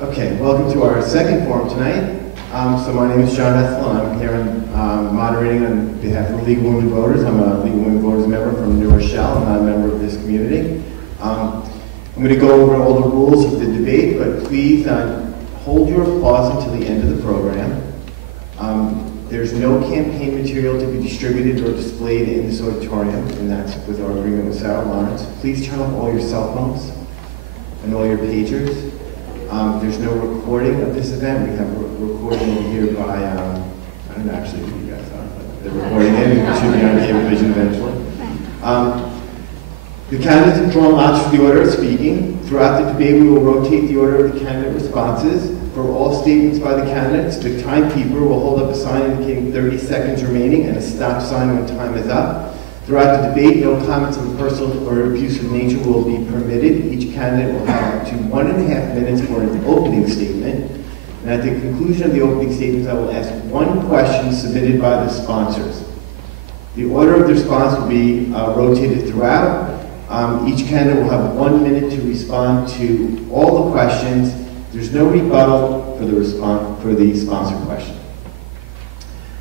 Okay, welcome to our second forum tonight. So my name is John Ethel, and I'm here moderating on behalf of League of Women Voters. I'm a League of Women Voters member from New Rochelle. I'm not a member of this community. I'm going to go over all the rules of the debate, but please hold your applause until the end of the program. There's no campaign material to be distributed or displayed in this auditorium, and that's with our agreement with Sarah Lawrence. Please turn off all your cell phones and all your pagers. There's no recording of this event. We have a recording in here by, I don't know actually who you guys are, but they're recording it. It should be on Cablevision eventually. The candidates have drawn lots for the order of speaking. Throughout the debate, we will rotate the order of the candidate responses. For all statements by the candidates, the timekeeper will hold up a sign indicating 30 seconds remaining and a stop sign when time is up. Throughout the debate, no comments of a personal or abusive nature will be permitted. Each candidate will have up to 1.5 minutes for an opening statement. And at the conclusion of the opening statements, I will ask one question submitted by the sponsors. The order of the response will be rotated throughout. Each candidate will have 1 minute to respond to all the questions. There's no rebuttal for the sponsor question.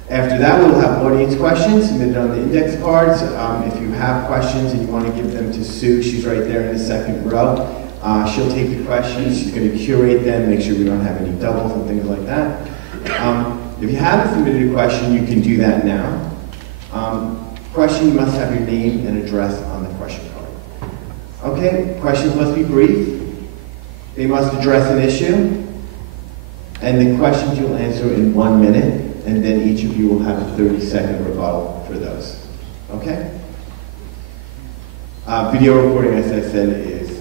After that, we'll have audience questions submitted on the index cards. If you have questions and you want to give them to Sue, she's right there in the second row. She'll take the questions. She's going to curate them, make sure we don't have any doubles and things like that. If you haven't submitted a question, you can do that now. Question, you must have your name and address on the question card. Okay, questions must be brief. They must address an issue. And the questions you'll answer in 1 minute. And then each of you will have a 30-second rebuttal for those. Okay? Video recording, as I said, is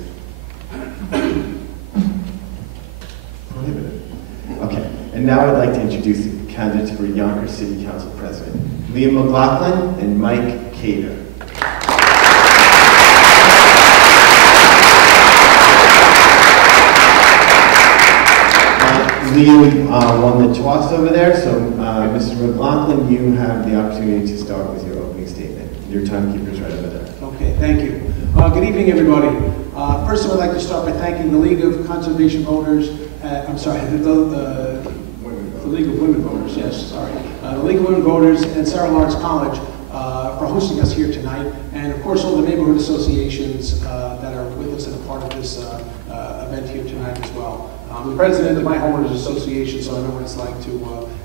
prohibited. Okay, and now I'd like to introduce the candidates for Yonkers City Council President, McLaughlin and Mike Khader. Leo won the toss over there, so Mr. McLaughlin, you have the opportunity to start with your opening statement. Your timekeeper's right over there. Okay, thank you. Good evening, everybody. First, I would like to start by thanking the League of Conservation Voters, the League of Women Voters, yes, sorry. The League of Women Voters and Sarah Lawrence College for hosting us here tonight, and of course all the neighborhood associations that are with us and a part of this event here tonight as well. I'm the president of my homeowners association, so I know what it's like to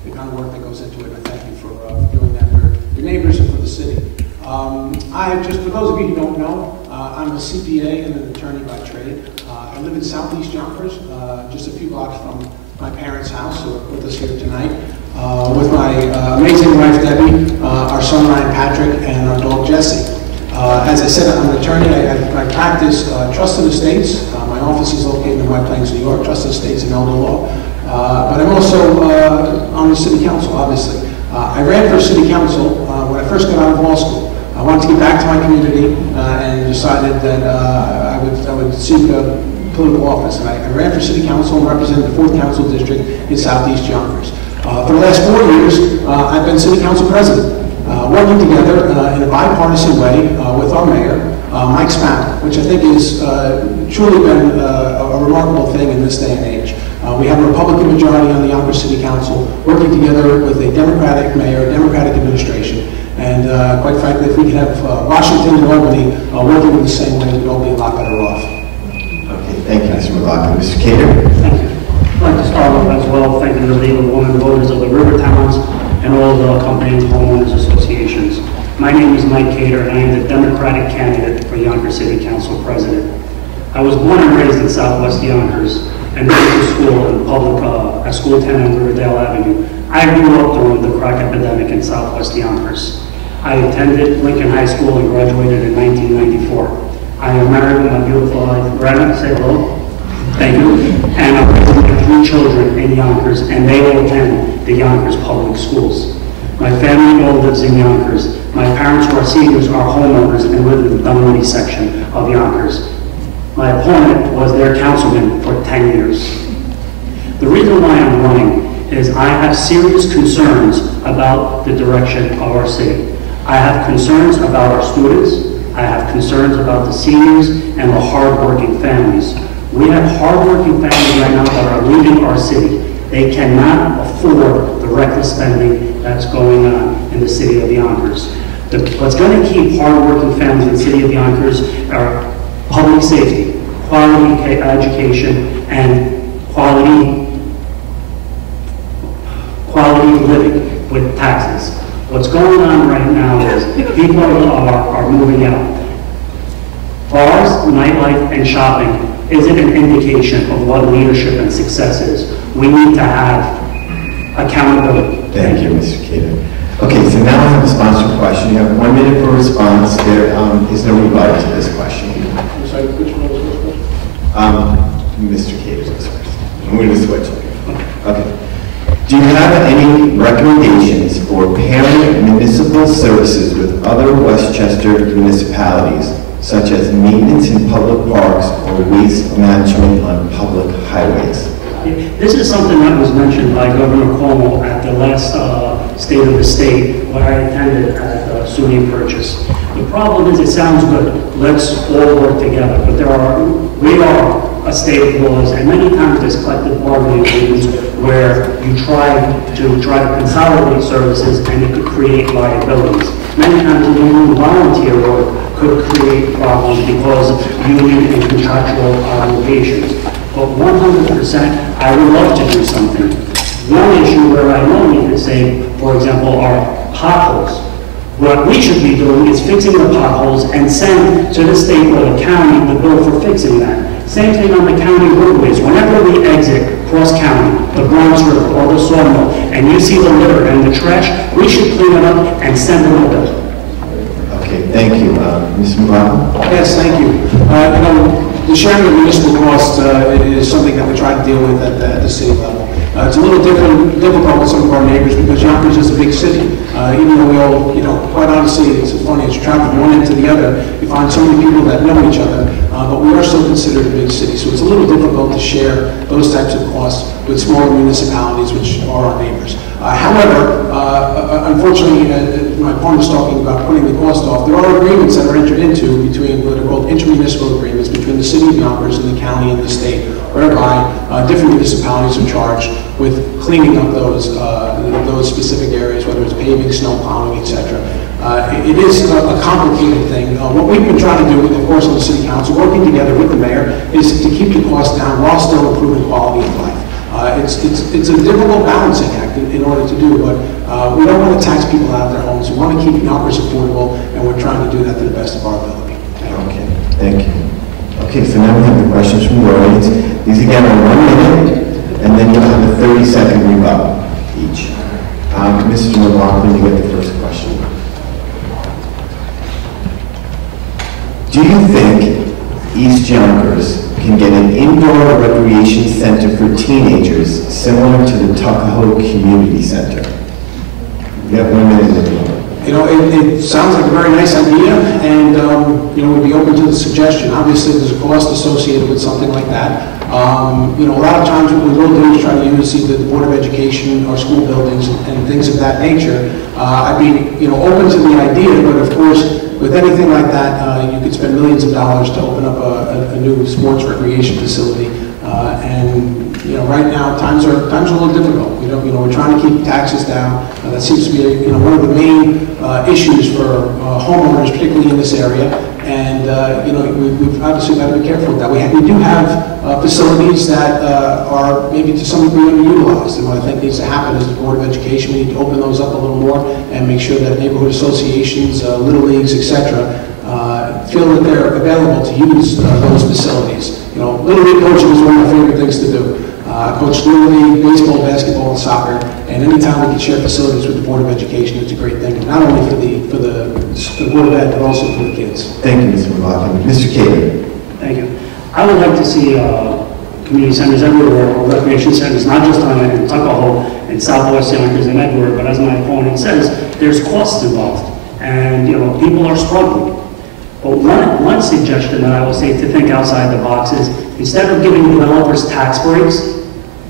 the kind of work that goes into it. And I thank you for doing that for your neighbors and for the city. For those of you who don't know, I'm a CPA and an attorney by trade. I live in Southeast Yonkers, just a few blocks from my parents' house, who are with us here tonight, with my amazing wife Debbie, our son Ryan Patrick, and our dog Jessie. As I said, I'm an attorney. I practice trust and estates. My office is located in White Plains, New York, trust and estates and elder law. But I'm also on the city council, obviously. I ran for city council when I first got out of law school. I wanted to get back to my community and decided that I would seek a political office. And I ran for city council and represented the 4th Council District in Southeast Yonkers. For the last 4 years, I've been city council president. Working together in a bipartisan way with our mayor, Mike Spackle, which I think has truly been a remarkable thing in this day and age. We have a Republican majority on the Yonkers City Council, working together with a Democratic mayor, Democratic administration, and quite frankly, if we could have Washington and Albany working in the same way, we'd all be a lot better off. Okay, thank you, Mr. McLaughlin. Mr. Khader? Thank you. I'd like to start off as well thanking the League of Women Voters of the River Towns and all the accompanying homeowners associations. My name is Mike Khader, and I am the Democratic candidate for Yonkers City Council President. I was born and raised in Southwest Yonkers and went to school in at School 10 on Riverdale Avenue. I grew up during the crack epidemic in Southwest Yonkers. I attended Lincoln High School and graduated in 1994. I am married with my beautiful wife, Brenna. Say hello. Thank you. And I'm raising my 3 children in Yonkers, and they all attend the Yonkers public schools. My family all lives in Yonkers. My parents, who are seniors, are homeowners and live in the Dunwoody section of Yonkers. My opponent was their councilman for 10 years. The reason why I'm running is I have serious concerns about the direction of our city. I have concerns about our students. I have concerns about the seniors and the hard-working families We have hardworking families right now that are leaving our city. They cannot afford the reckless spending that's going on in the city of Yonkers. What's going to keep hardworking families in the city of Yonkers are public safety, quality education, and quality living with taxes. What's going on right now is people are moving out. Bars, nightlife, and shopping isn't an indication of what leadership and success is. We need to have accountability. Thank you, Mr. Khader. Okay, so now I have a sponsored question. You have 1 minute for response. There is no rebuttal to this question. I'm sorry, which one was this question? Mr. Khader goes first. I'm going to switch. Okay. Do you have any recommendations for pairing municipal services with other Westchester municipalities, such as maintenance in public parks or waste management on public highways? This is something that was mentioned by Governor Cuomo at the last State of the State, where I attended at SUNY Purchase. The problem is, it sounds good. Let's all work together, but we are a state of laws, and many times there's collective bargaining agreements where you try to consolidate services, and it could create liabilities. Many times even volunteer work could create problems because of union and contractual obligations. But 100%, I would love to do something. One issue where I know we could say, for example, are potholes. What we should be doing is fixing the potholes and send to the state or the county the bill for fixing that. Same thing on the county roadways. Whenever we exit cross-county, the Bronx River or the Sawmill, and you see the litter and the trash, we should clean it up and send them a bill. Okay, thank you. Mr. McLaughlin? Yes, thank you. The sharing of municipal costs is something that we try to deal with at the city level. It's a little difficult with some of our neighbors because Yonkers is a big city. Even though we all, quite honestly, it's funny, it's travel from one end to the other. You find so many people that know each other, but we are still considered a big city. So it's a little difficult to share those types of costs with smaller municipalities, which are our neighbors. However, unfortunately, my opponent was talking about putting the cost off. There are agreements that are entered into between what are called intermunicipal agreements between the city of Yonkers and the county and the state, whereby different municipalities are charged with cleaning up those specific areas, whether it's paving, snow plowing, etc. It is a complicated thing. What we've been trying to do, of course, on the city council, working together with the mayor, is to keep the costs down while still improving quality of life. It's a difficult balancing act in order to do, but we don't want to tax people out of their homes. We want to keep Yonkers affordable, and we're trying to do that to the best of our ability. Okay, thank you. Okay, so now we have the questions from the audience. These again are 1 minute, and then you'll have a 30-second rebuttal each. Mr. McLaughlin, you get the first question. Do you think East Yonkers can get an indoor recreation center for teenagers similar to the Tuckahoe Community Center? You have 1 minute. It sounds like a very nice idea, and we'd be open to the suggestion. Obviously, there's a cost associated with something like that. A lot of times what we will do is try to use either the Board of Education or school buildings and things of that nature. I'd be, open to the idea, but of course, with anything like that, you could spend millions of dollars to open up a new sports recreation facility. Right now times are a little difficult. We're trying to keep taxes down. That seems to be one of the main issues for homeowners, particularly in this area. And we've obviously got to be careful with that. We do have facilities that are maybe to some degree underutilized. And what I think needs to happen is the Board of Education, we need to open those up a little more and make sure that neighborhood associations, little leagues, etc., feel that they're available to use those facilities. Little league coaching is one of my favorite things to do. I coach Little League, baseball, basketball, and soccer, and anytime we can share facilities with the Board of Education, it's a great thing, not only for the Board of Ed, but also for the kids. Thank you, Mr. McLaughlin. Mr. Khader. Thank you. I would like to see community centers everywhere, or recreation centers, not just in Tuckahoe and Southwest Yonkers and everywhere, but as my opponent says, there's costs involved, and people are struggling. But one suggestion that I will say to think outside the box is, instead of giving developers tax breaks,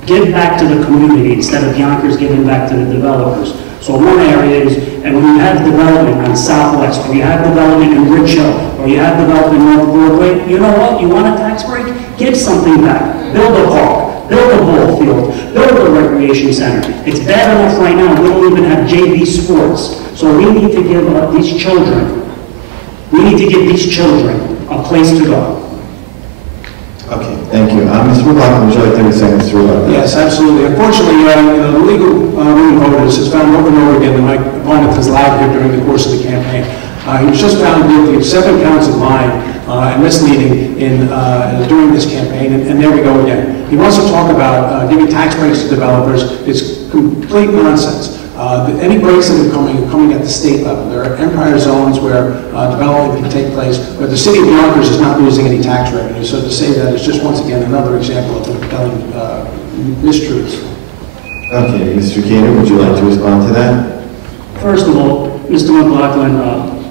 give back to the community instead of Yonkers giving back to the developers. So one area is, and when you have development on Southwest, or you have development in Rich Hill, or you have developed in North Broadway, you know what? You want a tax break? Give something back. Build a park, build a ball field, build a recreation center. It's bad enough right now, we don't even have JV sports. So we need to give these children a place to go. Okay, thank you. Mr. McLaughlin, would you like 30 seconds to rebut? Yes, absolutely. Unfortunately, the legal room voters has found over and over again that my opponent has lied here during the course of the campaign. He was just found guilty of 7 counts of lying and misleading during this campaign, and there we go again. He wants to talk about giving tax breaks to developers. It's complete nonsense. Any breaks that are coming at the state level. There are empire zones where development can take place, but the city of Yonkers is not losing any tax revenue. So to say that is just once again another example of compelling mistruths. Okay, Mr. Khader, would you like to respond to that? First of all, Mr. McLaughlin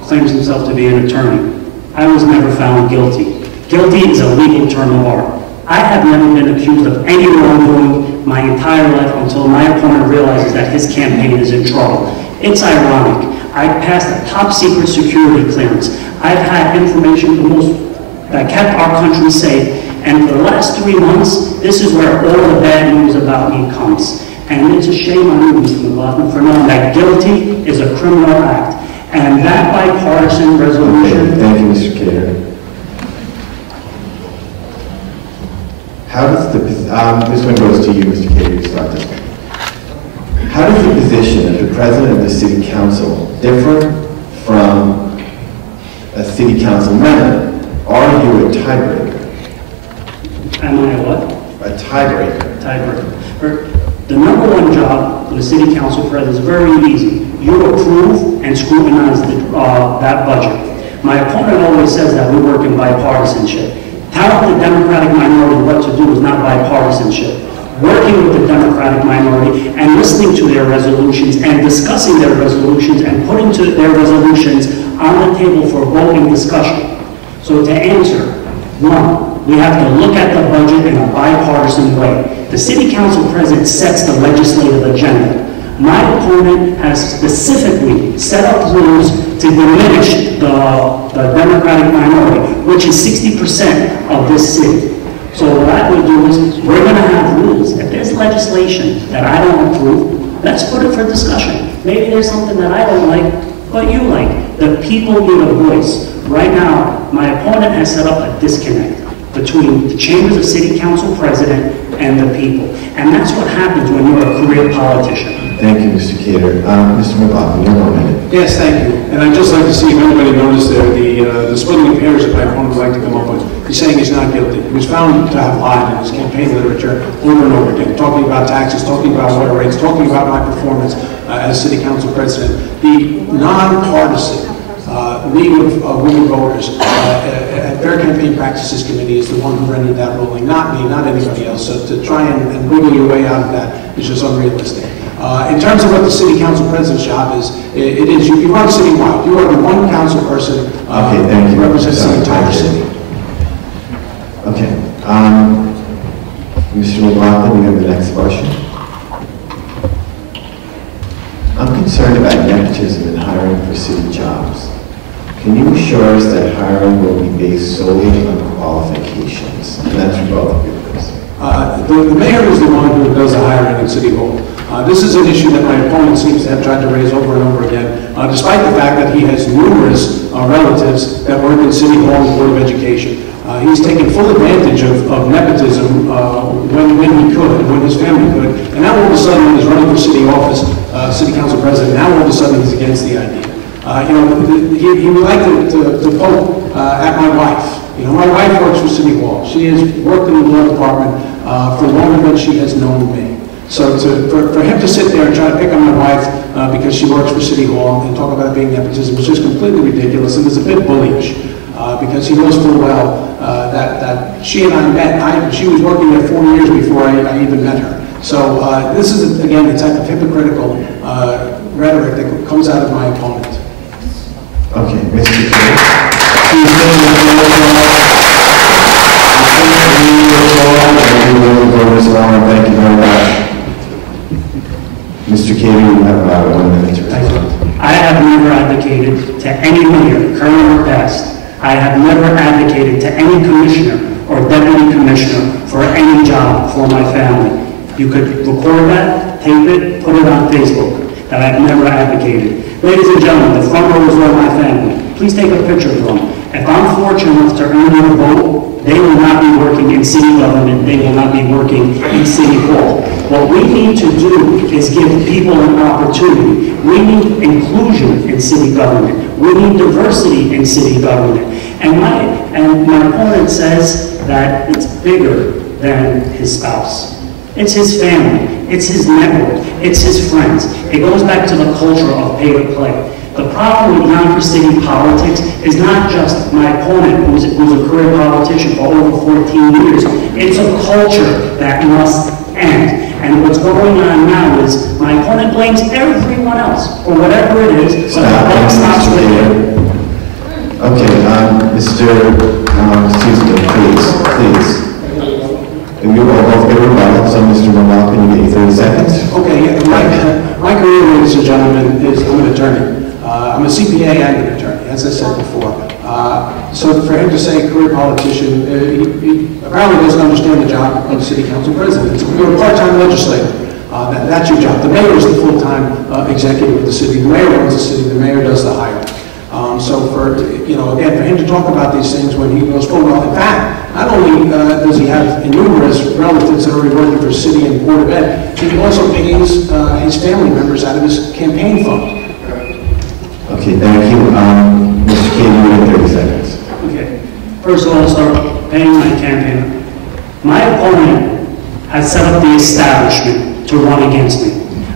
claims himself to be an attorney. I was never found guilty. Guilty is a legal term of art. I have never been accused of any wrongdoing my entire life until my opponent realizes that his campaign is in trouble. It's ironic. I passed a top secret security clearance. I've had information that kept our country safe, and for the last 3 months, this is where all the bad news about me comes. And it's a shame on you, Mr. McLaughlin, for knowing that guilty is a criminal act. And that bipartisan resolution... Okay, thank you, Mr. Khader. How does this one goes to you, Mr. Khader, to start this one. How does the position of the president of the city council differ from a city council member? Are you a tiebreaker? Am I a what? A tiebreaker. Tiebreaker. The number one job of the city council president is very easy. You approve and scrutinize that budget. My opponent always says that we work in bipartisanship. Telling the Democratic minority what to do is not bipartisanship. Working with the Democratic minority and listening to their resolutions and discussing their resolutions and putting their resolutions on the table for voting discussion. So to answer, 1, we have to look at the budget in a bipartisan way. The city council president sets the legislative agenda. My opponent has specifically set up rules to diminish the Democratic minority, which is 60% of this city. So what I would do is, we're going to have rules. If there's legislation that I don't approve, let's put it for discussion. Maybe there's something that I don't like, but you like. The people need a voice. Right now, my opponent has set up a disconnect between the chambers of city council president and the people. And that's what happens when you're a career politician. Thank you, Mr. Khader. Mr. McLaughlin, you have 1 minute. Yes, thank you. And I'd just like to see if anybody noticed there the splitting of hairs that my opponent would like to come up with. He's saying he's not guilty. He was found to have lied in his campaign literature over and over again, talking about taxes, talking about water rates, talking about my performance as city council president. The nonpartisan League of Women Voters at Fair Campaign Practices Committee is the one who rendered that ruling, not me, not anybody else. So to try and wiggle your way out of that is just unrealistic. In terms of what the city council president's job is, it is you run citywide. You are the one council person who represents the entire city. Okay. Mr. McLaughlin, you have the next question. I'm concerned about nepotism in hiring for city jobs. Can you assure us that hiring will be based solely on qualifications? And that's for both of you. The mayor is the one who does the hiring at City Hall. This is an issue that my opponent seems to have tried to raise over and over again, despite the fact that he has numerous relatives that work in City Hall and Board of Education. He's taken full advantage of nepotism when he could, when his family could, and now all of a sudden when he's running for city office, city council president, now all of a sudden he's against the idea. He would like to poke at my wife. My wife works for City Hall. She has worked in the law department for longer than she has known me. So for him to sit there and try to pick on my wife because she works for City Hall and talk about being nepotism is just completely ridiculous, and it's a bit bullyish because he knows full well that she and I met. She was working there 4 years before I even met her. So this is, again, the type of hypocritical rhetoric that comes out of my opponent. Okay, Mr. Chair. Thank you very much. Mr. Khader, you have about 1 minute to respond. I have never advocated to any mayor, current or past. I have never advocated to any commissioner or deputy commissioner for any job for my family. You could record that, tape it, put it on Facebook, that I've never advocated. Ladies and gentlemen, the front row is all my family. Please take a picture of them. If I'm fortunate enough to earn their vote, they will not be working in city government, they will not be working in city hall. What we need to do is give people an opportunity. We need inclusion in city government. We need diversity in city government. And my opponent says that it's bigger than his spouse. It's his family, it's his network, it's his friends. It goes back to the culture of pay to play. The problem with Yonkers City politics is not just my opponent, who's a career politician for over 14 years. It's a culture that must end. And what's going on now is my opponent blames everyone else for whatever it is, but the buck stops with him. Okay, Mr. Tuesday, please. And you all both get a rebuttal, so Mr. McLaughlin, you get 30 seconds. Okay, yeah, my career, ladies and gentlemen, is I'm an attorney. I'm a CPA and an attorney, as I said before. So for him to say career politician, he apparently doesn't understand the job of the city council president. You're a part-time legislator. That's your job. The mayor is the full-time executive of the city. The mayor owns the city. The mayor does the hiring. So for, again, for him to talk about these things when he knows full well, in fact, not only does he have numerous relatives that are already working for city and board of ed, he also pays his family members out of his campaign fund. Okay, thank you. Mr. Khader, you have 30 seconds. Okay. First of all, I'll start paying my campaign. My opponent has set up the establishment to run against me.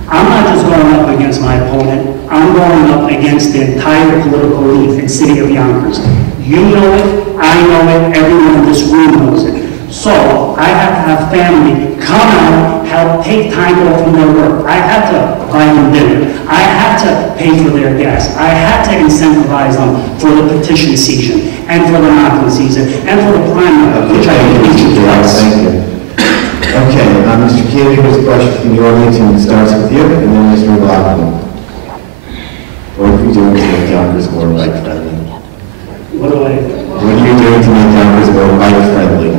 I'm not just going up against my opponent, I'm going up against the entire political elite in the city of Yonkers. You know it, I know it, everyone in this room knows it. So I have to have family come out, help take time off from their work. I have to buy them dinner. I have to pay for their gas. I have to incentivize them for the petition season, and for the knocking season, and for the primary, which I think twice. Thank you. Okay, Mr. Khader, here's a question from the audience, and it starts with you, and then Mr. McLaughlin. What are you doing to make Yonkers more bike-friendly? What are you doing to make Yonkers more bike-friendly?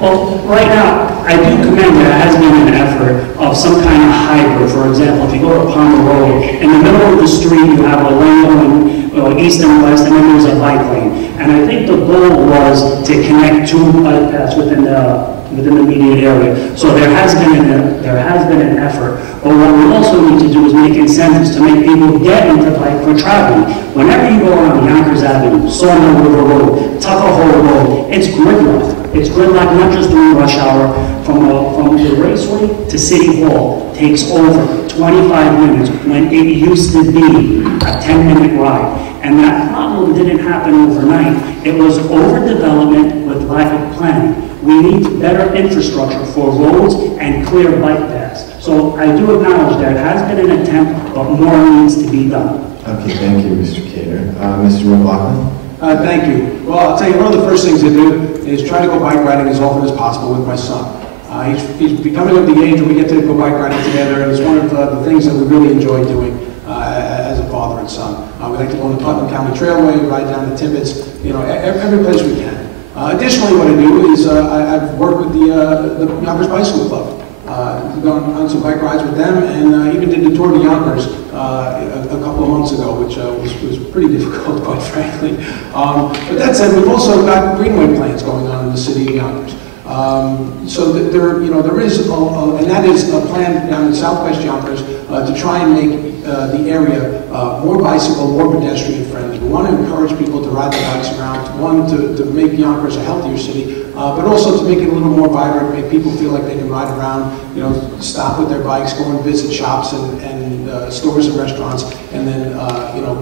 Well, right now, I do commend there has been an effort of some kind of hybrid. For example, if you go to Palmer Road, in the middle of the street, you have a lane going east and west, and then there's a bike lane. And I think the goal was to connect two bike paths within the immediate area. So there has been an effort. But what we also need to do is make incentives to make people get into bike for traveling. Whenever you go around Yonkers Avenue, Sawmill River Road, Tucker Hole Road, it's gridlocked. It's gridlocked not just during rush hour. From the raceway to City Hall takes over 25 minutes when it used to be a 10-minute ride. And that problem didn't happen overnight. It was overdevelopment with lack of planning. We need better infrastructure for roads and clear bike paths. So I do acknowledge there has been an attempt, but more needs to be done. Okay, thank you, Mr. Khader. Mr. McLaughlin? Thank you. Well, I'll tell you, one of the first things I do is try to go bike riding as often as possible with my son. He's becoming of the age where we get to go bike riding together, and it's one of the things that we really enjoy doing as a father and son. We like to go on the Putnam County Trailway, ride down the Tibbetts, every place we can. Additionally, what I do is I've worked with the Yonkers Bicycle Club. Gone on some bike rides with them, and even did the Tour de Yonkers a couple of months ago, which was pretty difficult, quite frankly. But that said, we've also got greenway plans going on in the city of Yonkers. So there is, and that is a plan down in Southwest Yonkers to try and make the area more bicycle, more pedestrian friendly. We want to encourage people to ride their bikes around, one, to make Yonkers a healthier city, but also to make it a little more vibrant, make people feel like they can ride around, stop with their bikes, go and visit shops and stores and restaurants, and then,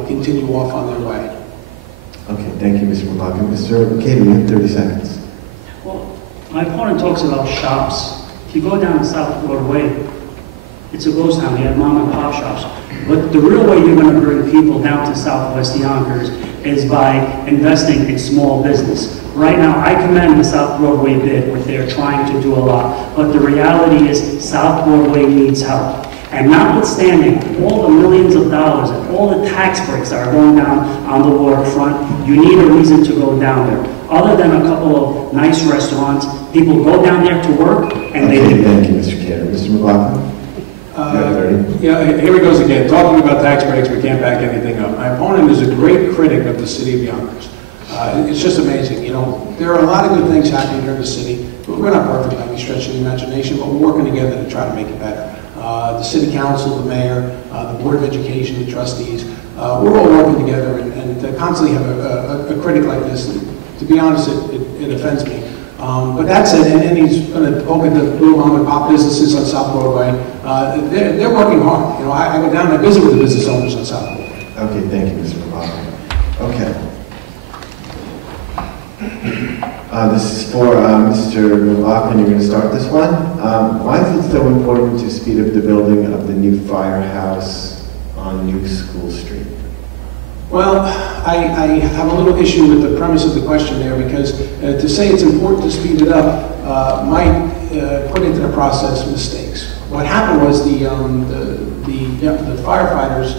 continue off on their way. Okay, thank you, Mr. McLaughlin. Mr. Khader, you have 30 seconds. Well, my opponent talks about shops. If you go down to South Broadway, it's a ghost town. You have mom and pop shops. But the real way you're going to bring people down to Southwest Yonkers is by investing in small business. Right now, I commend the South Broadway bid, where they're trying to do a lot. But the reality is, South Broadway needs help. And notwithstanding all the millions of dollars and all the tax breaks that are going down on the waterfront, you need a reason to go down there. Other than a couple of nice restaurants, people go down there to work and they leave. Thank you, Mr. Khader. Mr. McLaughlin? Yeah, here he goes again. Talking about tax breaks, we can't back anything up. My opponent is a great critic of the city of Yonkers. It's just amazing. You know, there are a lot of good things happening here in the city. But we're not perfect by any stretch of the imagination, but we're working together to try to make it better. The city council, the mayor, the board of education, the trustees, we're all working together, and to constantly have a critic like this, to be honest, it offends me. But that said, and he's going to poke at the little mom and pop businesses on South Broadway. They're working hard. You know, I go down and I visit with the business owners on South Broadway. Okay, thank you, Mr. McLaughlin. Okay. This is for Mr. McLaughlin. You're going to start this one. Why is it so important to speed up the building of the new firehouse on New School Street? Well, I have a little issue with the premise of the question there, because to say it's important to speed it up might put into the process mistakes. What happened was the firefighters,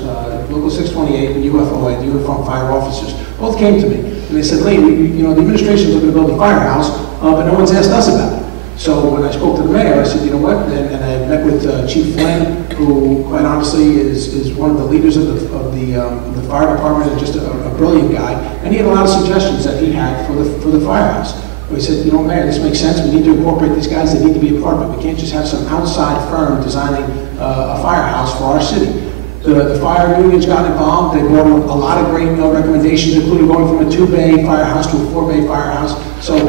Local 628 and UFOA, the Uniformed Fire Officers, both came to me and they said, "Lee, you know, the administration's looking to build a firehouse, but no one's asked us about it." So when I spoke to the mayor, I said, "You know what?" And I met with Chief Flynn, who, quite honestly, is one of the leaders of the fire department, and just a brilliant guy. And he had a lot of suggestions that he had for the firehouse. But he said, "You know, Mayor, this makes sense. We need to incorporate these guys. They need to be a part of it. We can't just have some outside firm designing a firehouse for our city." The fire unions got involved. They brought a lot of great recommendations, including going from a 2-bay firehouse to a 4-bay firehouse. So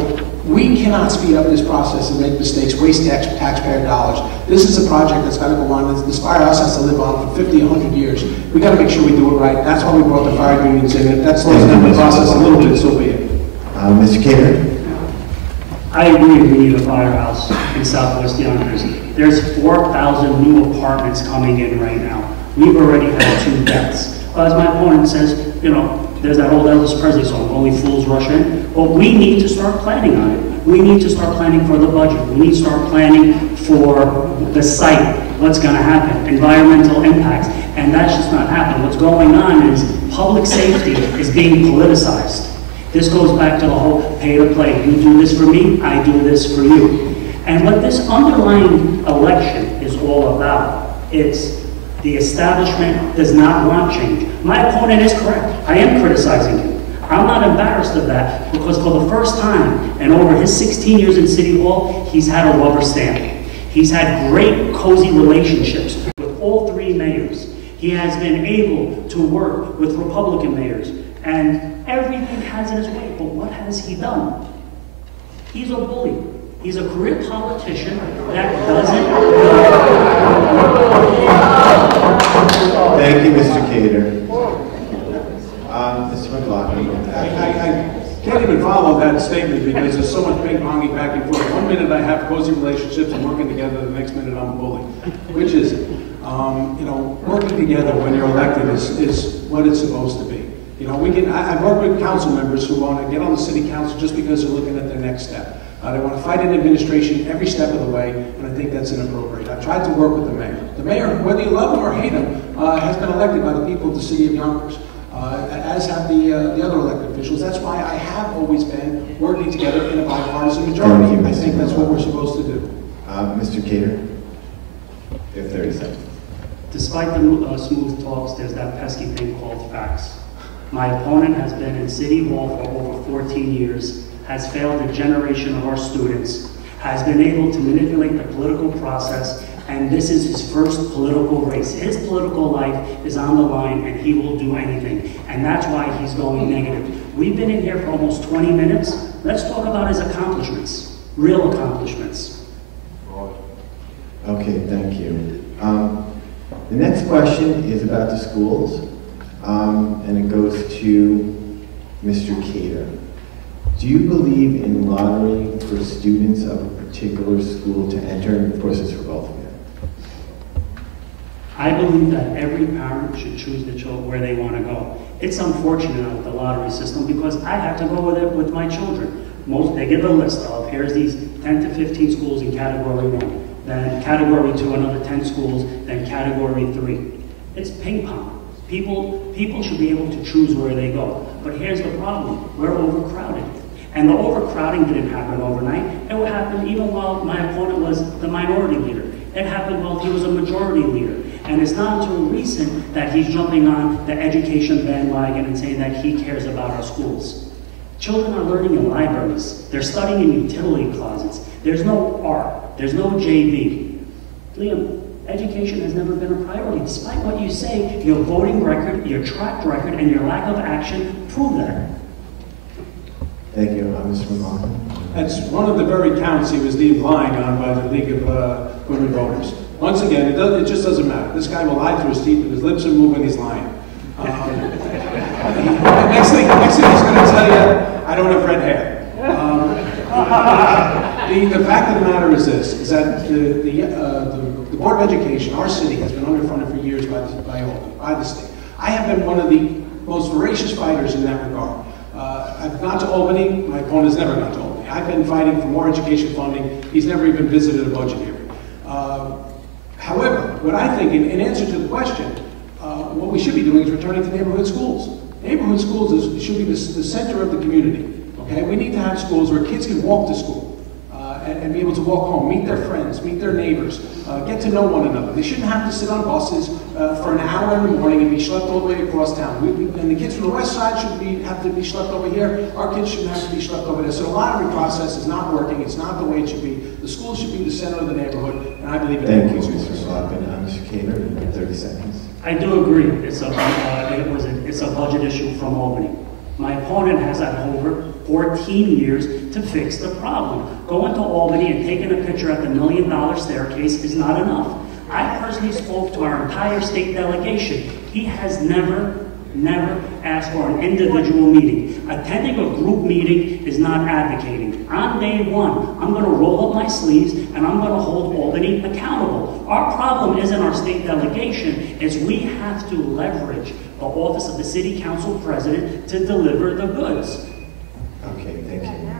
we cannot speed up this process and make mistakes, waste taxpayer dollars. This is a project that's got to go on. This firehouse has to live on for 50, 100 years. We got to make sure we do it right. That's why we brought the fire unions in. If that slows down the process a little bit, so be it. Mr. Khader? I agree we need a firehouse in Southwest Yonkers. There's 4,000 new apartments coming in right now. We've already had 2 deaths. As my opponent says, you know, there's that old Elvis Presley song, "Only Fools Rush In." But we need to start planning on it. We need to start planning for the budget. We need to start planning for the site, what's going to happen, environmental impacts. And that's just not happening. What's going on is public safety is being politicized. This goes back to the whole pay to play. You do this for me, I do this for you. And what this underlying election is all about, it's the establishment does not want change. My opponent is correct. I am criticizing him. I'm not embarrassed of that, because for the first time in over his 16 years in City Hall, he's had a rubber stamp. He's had great, cozy relationships with all 3 mayors. He has been able to work with Republican mayors, and everything has in his way. But what has he done? He's a bully. He's a career politician that doesn't... Thank you, Mr. Khader. Mr. McLaughlin. I can't even follow that statement, because there's so much ping-ponging back and forth. One minute I have cozy relationships and working together, the next minute I'm a bully. Which is it? You know, working together when you're elected is what it's supposed to be. You know, I've worked with council members who want to get on the city council just because they're looking at their next step. They want to fight in administration every step of the way, and I think that's inappropriate. I've tried to work with the mayor. The mayor, whether you love him or hate him, has been elected by the people of the city of Yonkers, as have the other elected officials. That's why I have always been working together in a bipartisan majority. I think that's what we're supposed to do. Mr. Khader, you have 30 seconds. Despite the smooth talks, there's that pesky thing called facts. My opponent has been in City Hall for over 14 years, has failed a generation of our students, has been able to manipulate the political process, and this is his first political race. His political life is on the line, and he will do anything. And that's why he's going negative. We've been in here for almost 20 minutes. Let's talk about his accomplishments, real accomplishments. Okay, thank you. The next question is about the schools, and it goes to Mr. Khader. Do you believe in lottery for students of a particular school to enter? And of course, it's for both of you. I believe that every parent should choose the children where they want to go. It's unfortunate with the lottery system, because I have to go with it with my children. They give a list of, here's these 10 to 15 schools in category 1. then category 2 another 10 schools, then category 3. It's ping pong. People should be able to choose where they go. But here's the problem. We're overcrowded. And the overcrowding didn't happen overnight. It happened even while my opponent was the minority leader. It happened while he was a majority leader. And it's not until recent that he's jumping on the education bandwagon and saying that he cares about our schools. Children are learning in libraries. They're studying in utility closets. There's no art. There's no JV. Liam, education has never been a priority. Despite what you say, your voting record, your track record, and your lack of action prove that. Thank you, Mr. McLaughlin. That's one of the very counts he was deemed lying on by the League of Women Voters. Once again, it just doesn't matter. This guy will lie through his teeth, if his lips are moving, he's lying. Next thing he's going to tell you, I don't have red hair. The fact of the matter is this, is that the Board of Education, our city, has been underfunded for years by the state. I have been one of the most voracious fighters in that regard. I've gone to Albany, my opponent's never gone to Albany. I've been fighting for more education funding, he's never even visited a budget hearing. However, what I think, in answer to the question, what we should be doing is returning to neighborhood schools. Neighborhood schools should be the center of the community. Okay, we need to have schools where kids can walk to school and be able to walk home, meet their friends, meet their neighbors, get to know one another. They shouldn't have to sit on buses for an hour in the morning and be schlepped all the way across town. And the kids from the west side should have to be schlepped over here. Our kids shouldn't have to be schlepped over there. So the lottery process is not working. It's not the way it should be. The school should be the center of the neighborhood, and I believe Thank you, Mr. McLaughlin. Mr. Khader, you have 30 seconds. I do agree. It's a budget issue from Albany. My opponent has had over 14 years to fix the problem. Going to Albany and taking a picture at the $1 million staircase is not enough. I personally spoke to our entire state delegation. He has never asked for an individual meeting. Attending a group meeting is not advocating. On day one, I'm going to roll up my sleeves and I'm going to hold Albany accountable. Our problem isn't our state delegation, it's we have to leverage the office of the city council president to deliver the goods. Okay, thank you.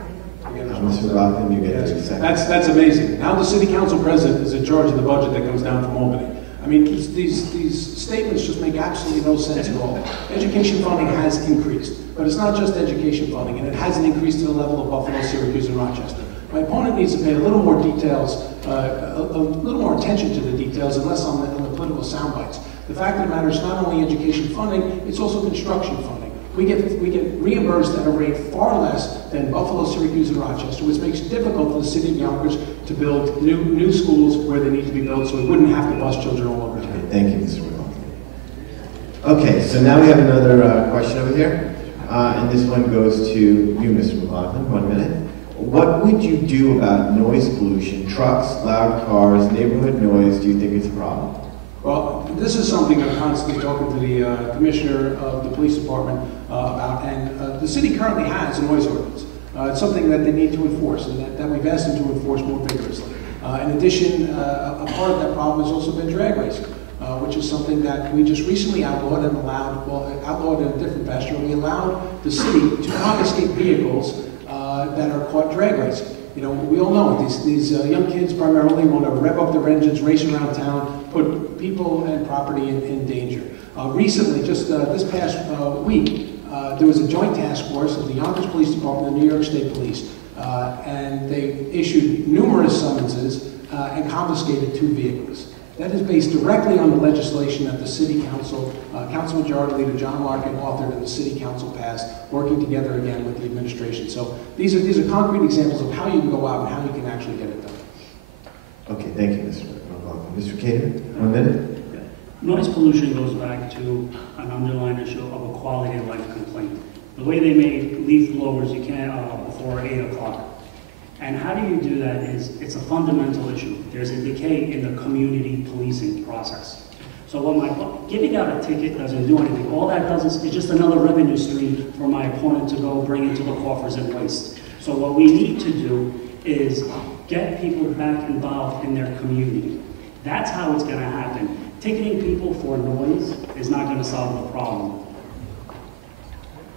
Mr. McLaughlin, you get 30 seconds. That's amazing. Now the city council president is in charge of the budget that comes down from Albany. I mean, these statements just make absolutely no sense at all. Education funding has increased, but it's not just education funding, and it hasn't increased to the level of Buffalo, Syracuse, and Rochester. My opponent needs to pay a little more details, a little more attention to the details, and less on the political sound bites. The fact of the matter is not only education funding, it's also construction funding. We get reimbursed at a rate far less than Buffalo, Syracuse, and Rochester, which makes it difficult for the city of Yonkers to build new schools where they need to be built, so we wouldn't have to bus children all over town. Okay, thank you, Mr. McLaughlin. Okay, so now we have another question over here, and this one goes to you, Mr. McLaughlin. 1 minute. What would you do about noise pollution, trucks, loud cars, neighborhood noise? Do you think it's a problem? Well, this is something I'm constantly talking to the commissioner of the police department about, and the city currently has a noise ordinance. It's something that they need to enforce, and that we've asked them to enforce more vigorously. In addition, a part of that problem has also been drag racing, which is something that we just recently outlawed and outlawed in a different fashion. We allowed the city to confiscate vehicles that are caught drag racing. You know, we all know these young kids primarily want to rev up their engines, race around town, put people and property in danger. Recently, just this past week, there was a joint task force of the Yonkers Police Department and the New York State Police, and they issued numerous summonses and confiscated 2 vehicles. That is based directly on the legislation that the City Council, Council Majority Leader John Larkin authored and the City Council passed, working together again with the administration. So these are concrete examples of how you can go out and how you can actually get it done. Okay, thank you, Mr. McLaughlin. Mr. Khader, 1 minute. Noise pollution goes back to an underlying issue of a quality of life complaint. The way they made leaf blowers, you can't before 8 o'clock. And how do you do that is, it's a fundamental issue. There's a decay in the community policing process. So giving out a ticket doesn't do anything. All that does is just another revenue stream for my opponent to go bring into the coffers and waste. So what we need to do is get people back involved in their community. That's how it's going to happen. Ticketing people for noise is not going to solve the problem.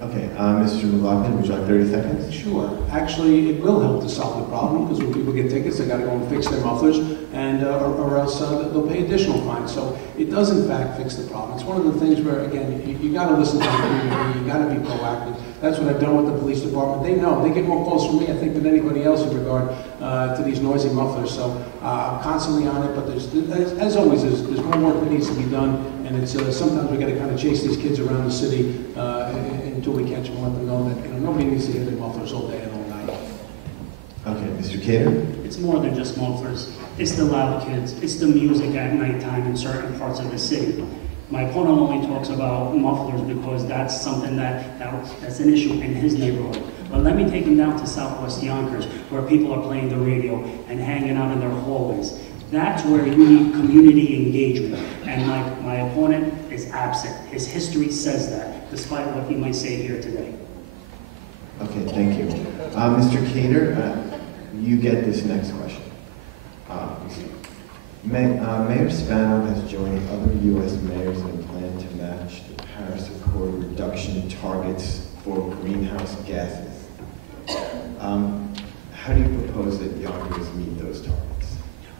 Okay, Mr. McLaughlin, would you like 30 seconds? Sure. Actually, it will help to solve the problem, because when people get tickets, they got to go and fix their mufflers, and or else they'll pay additional fines. So it does, in fact, fix the problem. It's one of the things where, again, you got to listen to the community. You got to be proactive. That's what I've done with the police department. They know. They get more calls from me, I think, than anybody else in regard to these noisy mufflers. So I'm constantly on it. But there's, as always, there's more work that needs to be done, and it's sometimes we got to kind of chase these kids around the city until we catch them and let them know that nobody needs to hear their mufflers all day and all night. Okay, Mr. Khader? It's more than just mufflers. It's the loud kids. It's the music at nighttime in certain parts of the city. My opponent only talks about mufflers because that's something that's an issue in his neighborhood. But let me take him down to Southwest Yonkers, where people are playing the radio and hanging out in their hallways. That's where you need community engagement. And my opponent is absent. His history says that, despite what he might say here today. Okay, thank you. Mr. Khader, you get this next question. Mayor Spano has joined other U.S. mayors in a plan to match the Paris Accord reduction targets for greenhouse gases. How do you propose that Yonkers meet those targets?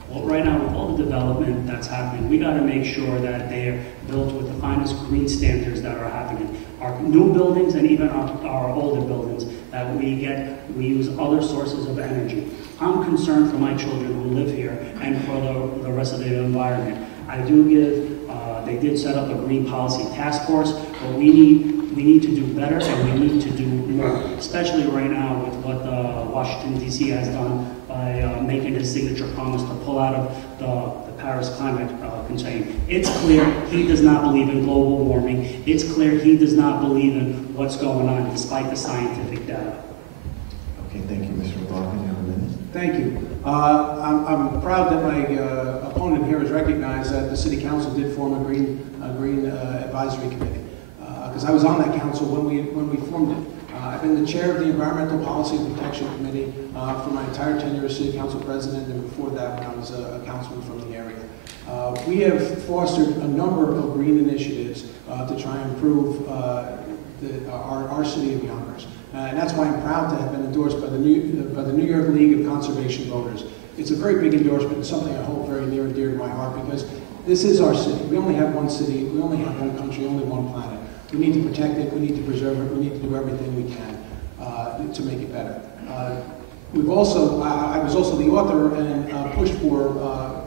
Well, right now, with all the development that's happening, we got to make sure that they're built with the finest green standards that are happening. Our new buildings and even our older buildings, that we use other sources of energy. I'm concerned for my children who live here and for the rest of the environment. I do give, they did set up a green policy task force, but we need to do better and we need to do more, especially right now with what Washington, D.C. has done by making his signature promise to pull out of the Paris climate constraint. It's clear he does not believe in global warming. It's clear he does not believe in what's going on, despite the scientific data. Okay, thank you, Mr. McLaughlin. You have a minute. Thank you. I'm proud that my opponent here has recognized that the City Council did form a green advisory committee, because I was on that council when we formed it. I've been the chair of the Environmental Policy and Protection Committee for my entire tenure as City Council President, and before that when I was a councilman from the area. We have fostered a number of green initiatives to try and improve our city of Yonkers. And that's why I'm proud to have been endorsed by the New York League of Conservation Voters. It's a very big endorsement and something I hold very near and dear to my heart, because this is our city. We only have one city, we only have one country, only one planet. We need to protect it, we need to preserve it, we need to do everything we can to make it better. I was also the author and pushed for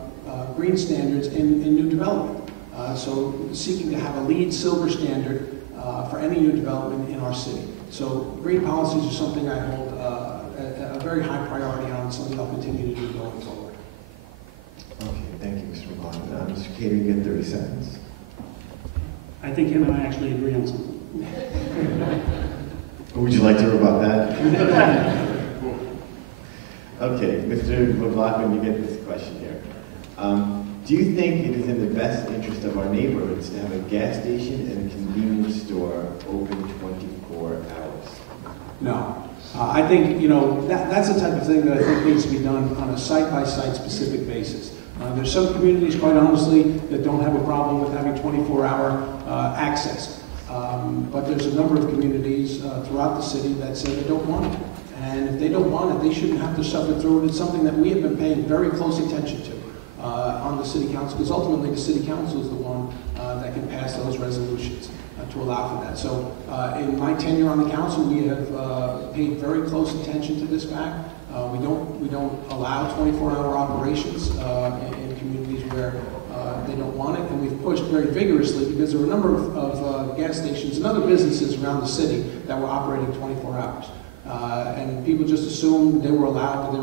green standards in new development. So seeking to have a LEED Silver standard for any new development in our city. So green policies are something I hold a very high priority on, and something I'll continue to do going forward. Okay, thank you, Mr. McLaughlin. Mr. Khader, you get 30 seconds. I think him and I actually agree on something. Would you like to hear about that? Okay, Mr. McLaughlin, you get this question here. Do you think it is in the best interest of our neighborhoods to have a gas station and a convenience store open 24 hours? No. I think, that's the type of thing that I think needs to be done on a site-by-site specific basis. There's some communities, quite honestly, that don't have a problem with having 24-hour access. But there's a number of communities throughout the city that say they don't want it. And if they don't want it, they shouldn't have to suffer through it. It's something that we have been paying very close attention to on the City Council, because ultimately the City Council is the one that can pass those resolutions to allow for that. So in my tenure on the council, we have paid very close attention to this fact. We don't allow 24-hour operations in communities where they don't want it, and we've pushed very vigorously, because there were a number of gas stations and other businesses around the city that were operating 24 hours. And people just assumed they were allowed,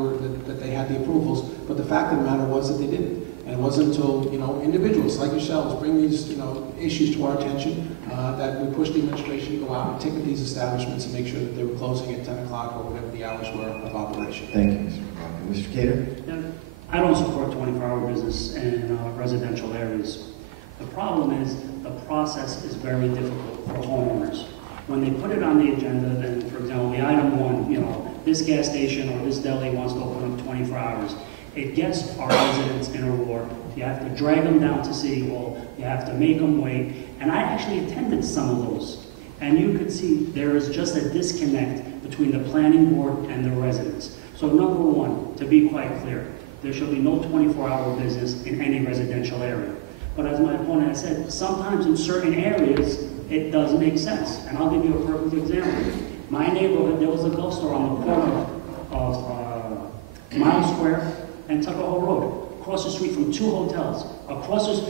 that they had the approvals, but the fact of the matter was that they didn't. And it wasn't until individuals like yourselves bring these issues to our attention that we pushed the administration to go out and ticket these establishments and make sure that they were closing at 10 o'clock or whatever the hours were of operation. Thank you, Mr. McLaughlin. Mr. Khader? Yeah, I don't support 24-hour business in residential areas. The problem is the process is very difficult for homeowners. When they put it on the agenda, then, for example, the item 1, this gas station or this deli wants to open up 24 hours. It gets our residents in a roar. You have to drag them down to City Hall. You have to make them wait. And I actually attended some of those. And you could see there is just a disconnect between the planning board and the residents. So number one, to be quite clear, there shall be no 24-hour business in any residential area. But as my opponent has said, sometimes in certain areas, it does make sense. And I'll give you a perfect example. My neighborhood, there was a Gulf store on the corner of Mile Square and Tuckahoe Road, across the street from two hotels, across the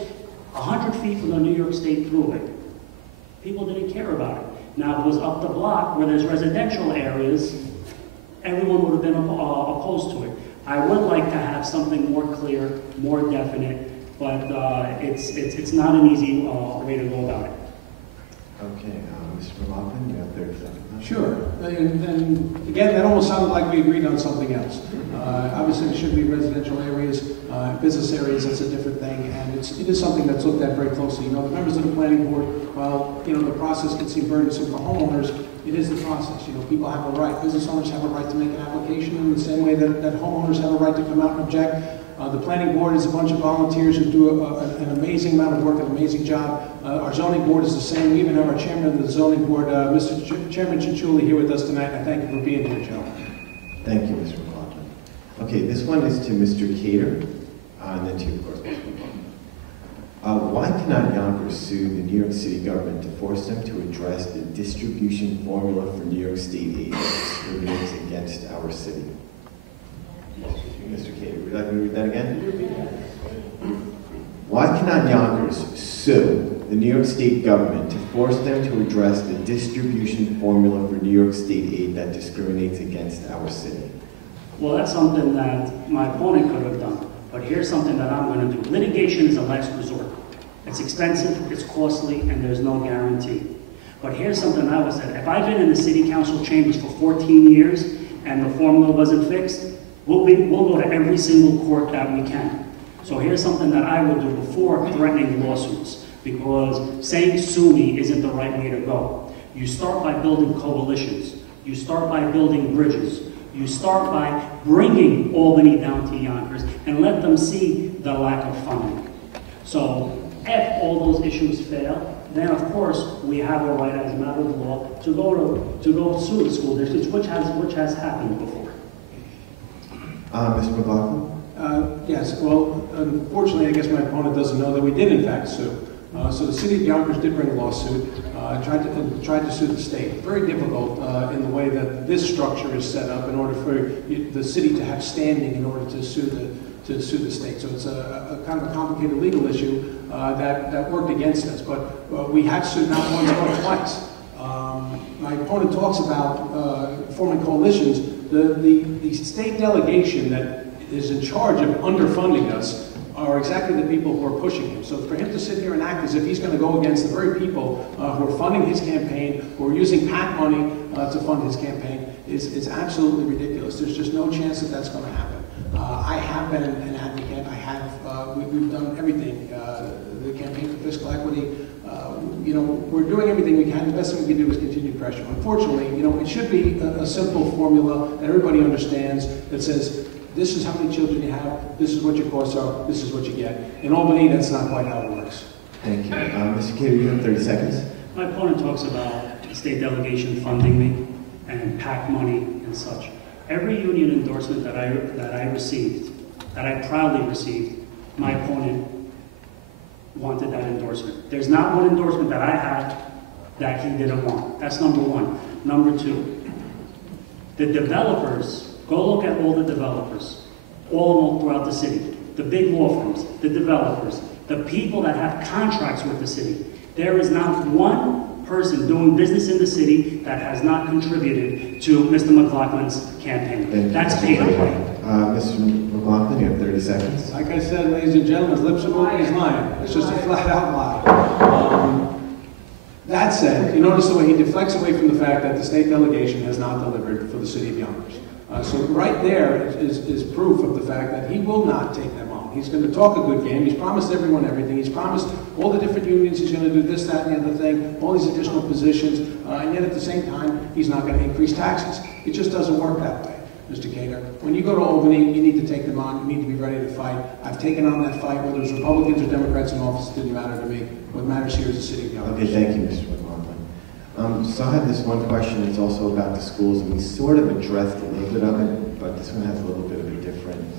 100 feet from the New York State Thruway. People didn't care about it. Now, if it was up the block where there's residential areas, everyone would have been opposed to it. I would like to have something more clear, more definite, but it's not an easy way to go about it. Okay, Mr. McLaughlin, you have 30 seconds. Sure. And again, that almost sounded like we agreed on something else. Obviously, there should be residential areas, business areas, that's a different thing, and it is something that's looked at very closely. You know, the members of the planning board, while, you know, the process can seem burdensome for homeowners, it is the process. You know, people have a right, business owners have a right to make an application in the same way that homeowners have a right to come out and object. The planning board is a bunch of volunteers who do an amazing amount of work, an amazing job. Our zoning board is the same. We even have our chairman of the zoning board, Mr. Chairman Chichuli, here with us tonight. I thank you for being here, Joe. Thank you, Mr. McLaughlin. Okay, this one is to Mr. Khader, and then to, of course, Mr. McLaughlin. Why cannot Yonkers sue the New York City government to force them to address the distribution formula for New York State aid that discriminates against our city? Mr. Khader, would you like me to read that again? Why cannot Yonkers sue the New York State government to force them to address the distribution formula for New York State aid that discriminates against our city? Well, that's something that my opponent could have done. But here's something that I'm going to do. Litigation is a last resort. It's expensive, it's costly, and there's no guarantee. But here's something I would say. If I've been in the city council chambers for 14 years and the formula wasn't fixed, we'll go to every single court that we can. So here's something that I would do before threatening lawsuits, because saying sue me isn't the right way to go. You start by building coalitions. You start by building bridges. You start by bringing Albany down to Yonkers and let them see the lack of funding. So if all those issues fail, then of course we have a right as a matter of law to go sue the school districts, which has happened before. Mr. McLaughlin? Yes, well, unfortunately, I guess my opponent doesn't know that we did in fact sue. So the city of Yonkers did bring a lawsuit, tried to sue the state. Very difficult in the way that this structure is set up in order for the city to have standing in order to sue the state. So it's a kind of a complicated legal issue that worked against us. But we have sued not once but twice. My opponent talks about forming coalitions. The state delegation that is in charge of underfunding us are exactly the people who are pushing him. So for him to sit here and act as if he's going to go against the very people who are funding his campaign, who are using PAC money to fund his campaign, is absolutely ridiculous. There's just no chance that that's going to happen. I have been an advocate. We've done everything. The campaign for fiscal equity. You know, we're doing everything we can. The best thing we can do is continue pressure. Unfortunately, you know, it should be a simple formula that everybody understands that says, this is how many children you have, this is what your costs are, this is what you get. In Albany, that's not quite how it works. Thank you. Mr. Khader, you have 30 seconds. My opponent talks about the state delegation funding me and PAC money and such. Every union endorsement that I received, that I proudly received, my opponent wanted that endorsement. There's not one endorsement that I had that he didn't want. That's number one. Number two, the developers, go look at all the developers, all throughout the city, the big law firms, the developers, the people that have contracts with the city. There is not one person doing business in the city that has not contributed to Mr. McLaughlin's campaign. That's pay to play. Mr. McLaughlin, you have 30 seconds. Like I said, ladies and gentlemen, his lips are moving, he's lying. It's just a flat-out lie. That said, you notice the way he deflects away from the fact that the state delegation has not delivered for the city of Yonkers. So right there is proof of the fact that he will not take them on. He's going to talk a good game. He's promised everyone everything. He's promised all the different unions he's going to do this, that, and the other thing, all these additional positions, and yet at the same time, he's not going to increase taxes. It just doesn't work that way, Mr. Khader. When you go to Albany, you need to take them on. You need to be ready to fight. I've taken on that fight, whether it's Republicans or Democrats in office, it didn't matter to me. What matters here is the city of Yonkers. Okay, thank you, Mr. McLaughlin. So I have this one question. It's also about the schools, and we sort of addressed a little bit of it, but this one has a little bit of a different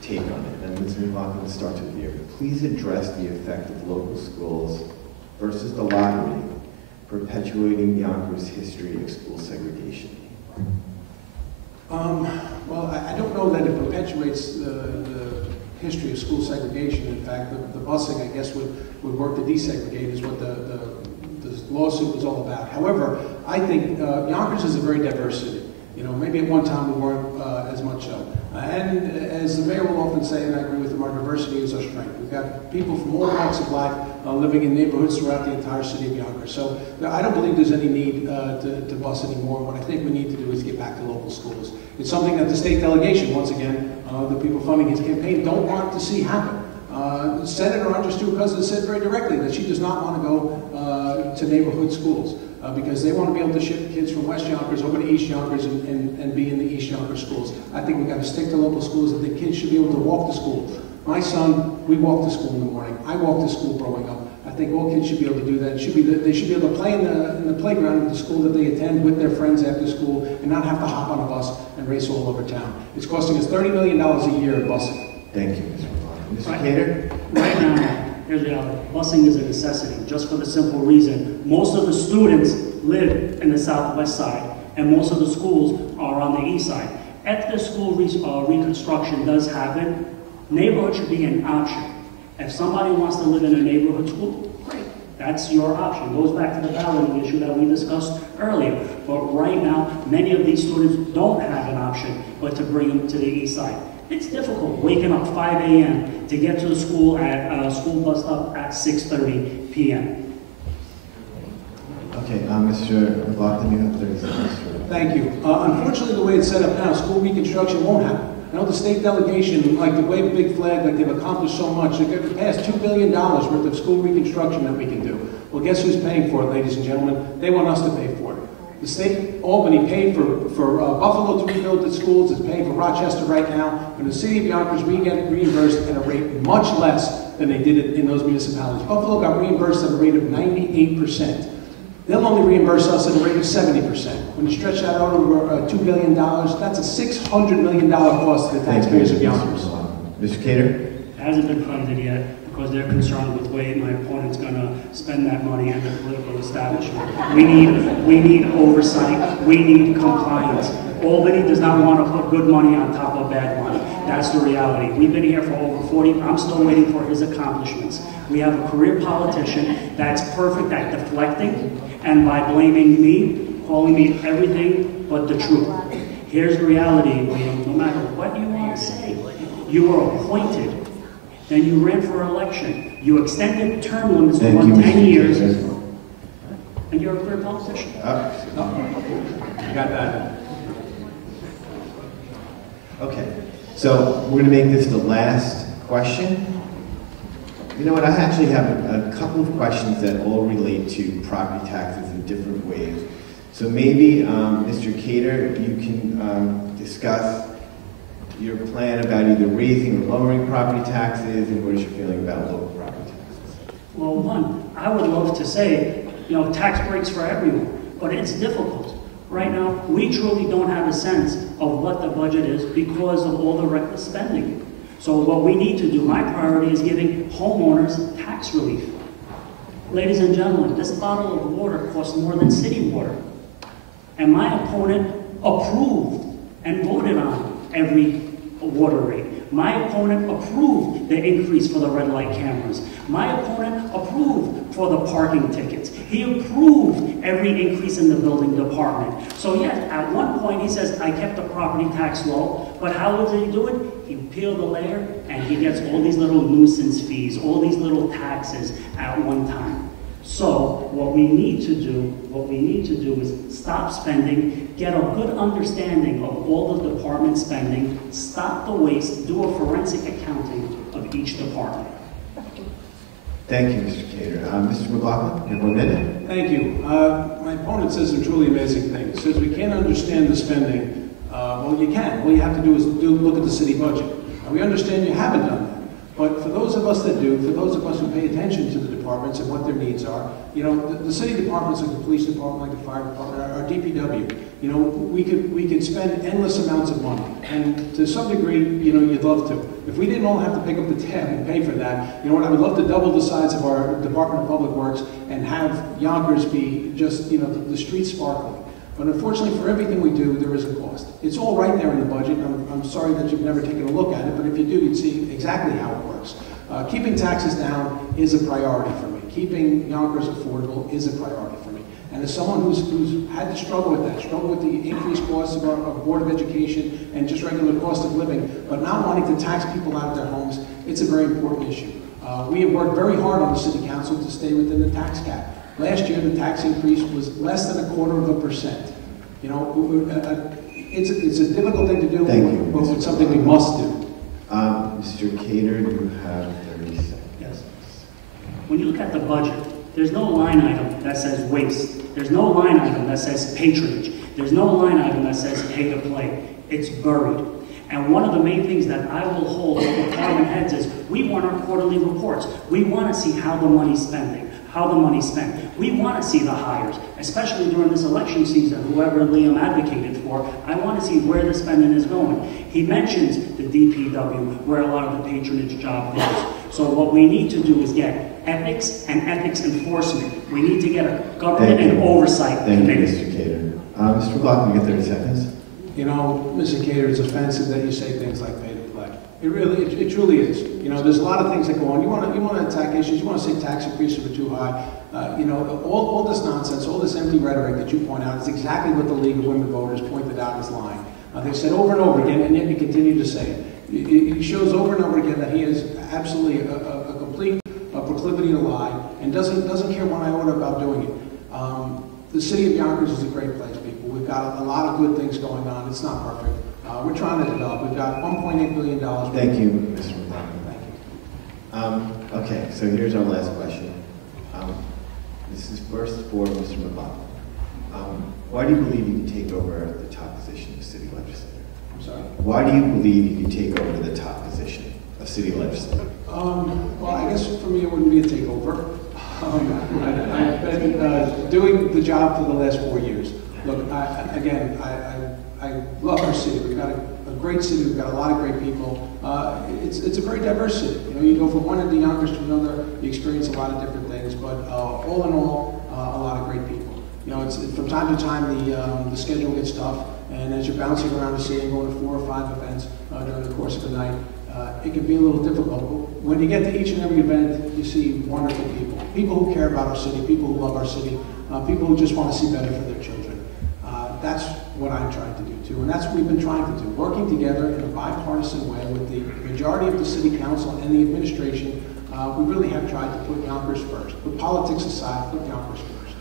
take on it. And Ms. McLaughlin starts with you. Please address the effect of local schools versus the lottery perpetuating Yonkers' history of school segregation. Well, I don't know that it perpetuates the history of school segregation. In fact, the busing, I guess, would work to desegregate, is what the lawsuit was all about. However, I think Yonkers is a very diverse city. You know, maybe at one time we weren't as much so. And as the mayor will often say, and I agree with him, our diversity is our strength. We've got people from all walks of life living in neighborhoods throughout the entire city of Yonkers. So I don't believe there's any need to bus anymore. What I think we need to do is get back to local schools. It's something that the state delegation, once again, the people funding his campaign, don't want to see happen. Senator Andrews Cousin said very directly that she does not want to go to neighborhood schools because they want to be able to ship kids from West Yonkers over to East Yonkers and be in the East Yonkers schools. I think we've got to stick to local schools, that the kids should be able to walk to school. My son, we walk to school in the morning. I walked to school growing up. I think all kids should be able to do that. They should be able to play in the playground of the school that they attend with their friends after school and not have to hop on a bus and race all over town. It's costing us $30 million a year in busing. Thank you, Mr. McLaughlin. Mr. Khader? Right now, here's the reality. Busing is a necessity, just for the simple reason most of the students live in the southwest side, and most of the schools are on the east side. If the school reconstruction does happen, neighborhood should be an option. If somebody wants to live in a neighborhood school, great. That's your option. It goes back to the balloting issue that we discussed earlier. But right now, many of these students don't have an option but to bring them to the east side. It's difficult waking up 5 a.m. to get to the school at school bus stop at 6:30 p.m. Okay, Mr. McLaughlin, you have 30 seconds. Thank you. Unfortunately, the way it's set up now, school reconstruction won't happen. I know the state delegation like to wave a big flag like they've accomplished so much. They've passed $2 billion worth of school reconstruction that we can do. Well, guess who's paying for it, ladies and gentlemen? They want us to pay for it. The state, Albany, paid for Buffalo to rebuild the schools. It's paying for Rochester right now. And the city of Yonkers, we get reimbursed at a rate much less than they did it in those municipalities. Buffalo got reimbursed at a rate of 98%. They'll only reimburse us at a rate of 70%. When you stretch that out over $2 billion, that's a $600 million cost to the taxpayers of Yonkers. Mr. Khader? It hasn't been funded yet because they're concerned with the way my opponent's going to spend that money and the political establishment. We need oversight. We need compliance. Albany does not want to put good money on top of bad money. That's the reality. We've been here for over 40. I'm still waiting for his accomplishments. We have a career politician that's perfect at deflecting and by blaming me, calling me everything but the truth. Here's the reality, William. No matter what you want to say, you were appointed. Then you ran for election. You extended term limits for 10 years. And you're a career politician. You got that. Okay, so we're going to make this the last question. You know what, I actually have a couple of questions that all relate to property taxes in different ways. So maybe, Mr. Khader, you can discuss your plan about either raising or lowering property taxes, and what is your feeling about local property taxes? Well, one, I would love to say, tax breaks for everyone, but it's difficult. Right now, we truly don't have a sense of what the budget is because of all the reckless spending. So what we need to do, my priority is giving homeowners tax relief. Ladies and gentlemen, this bottle of water costs more than city water. And my opponent approved and voted on every water rate. My opponent approved the increase for the red light cameras. My opponent approved for the parking tickets. He approved every increase in the building department. So yes, at one point he says, I kept the property tax low, but how did he do it? He peeled the layer and he gets all these little nuisance fees, all these little taxes at one time. So what we need to do is stop spending, get a good understanding of all the department spending, stop the waste, do a forensic accounting of each department. Thank you, Mr. Khader. Mr. McLaughlin, you have 1 minute. Thank you. My opponent says some truly amazing things. He says we can't understand the spending. Well, you can. All you have to do is look at the city budget. We understand you haven't done that. But for those of us that do, for those of us who pay attention to the departments and what their needs are, you know, the city departments like the police department, like the fire department, our DPW, you know, we could spend endless amounts of money. And to some degree, you know, you'd love to. If we didn't all have to pick up the tab and pay for that, you know what, I would love to double the size of our Department of Public Works and have Yonkers be just, you know, the streets sparkling. But unfortunately, for everything we do, there is a cost. It's all right there in the budget. I'm sorry that you've never taken a look at it, but if you do, you'd see exactly how it works. Keeping taxes down is a priority for me. Keeping Yonkers affordable is a priority for me. And as someone who's had to struggle with that, struggle with the increased costs of our Board of Education and just regular cost of living, but not wanting to tax people out of their homes, it's a very important issue. We have worked very hard on the City Council to stay within the tax cap. Last year, the tax increase was less than 1/4%. You know, it's a difficult thing to do, but it's something we must do. Mr. Khader, you have 30 seconds. Yes. When you look at the budget, there's no line item that says waste. There's no line item that says patronage. There's no line item that says pay to play. It's buried. And one of the main things that I will hold with department heads is we want our quarterly reports. We want to see how the money's spending, how the money's spent. We want to see the hires, especially during this election season, whoever Liam advocated for. I want to see where the spending is going. He mentions the DPW, where a lot of the patronage job goes. So what we need to do is get ethics and ethics enforcement. We need to get a government and oversight committee. Thank you, Mr. Khader. Mr. McLaughlin, you get 30 seconds. You know, Mr. Khader, it's offensive that you say things like pay to play. It truly is. You know, there's a lot of things that go on. You want to attack issues. You want to say tax increases are too high. You know, all this nonsense, all this empty rhetoric that you point out is exactly what the League of Women Voters pointed out as lying. They've said over and over again, and yet you continue to say it. He shows over and over again that he has absolutely a complete proclivity to lie and doesn't care one iota about doing it. The city of Yonkers is a great place, people. We've got a lot of good things going on. It's not perfect. We're trying to develop. We've got $1.8 billion. Thank you, Mr. McLaughlin. Thank you. Okay, so here's our last question. This is first for Mr. McLaughlin. Why do you believe you can take over the top position of city legislator? I'm sorry? Why do you believe you can take over the top position of city legislator? Well, I guess for me it wouldn't be a takeover. I've been doing the job for the last 4 years. Look, I love our city. We've got a great city. We've got a lot of great people. It's a very diverse city. You know, you go from one end of Yonkers to another. You experience a lot of different things, but all in all, a lot of great people. You know, it's from time to time the schedule gets tough, and as you're bouncing around the city and going to 4 or 5 events during the course of the night, it can be a little difficult. But when you get to each and every event, you see wonderful people. People who care about our city, people who love our city, people who just want to see better for their children. That's what I'm trying to do too, and that's what we've been trying to do, working together in a bipartisan way with the majority of the city council and the administration. We really have tried to put Yonkers first. Put politics aside, put Yonkers first.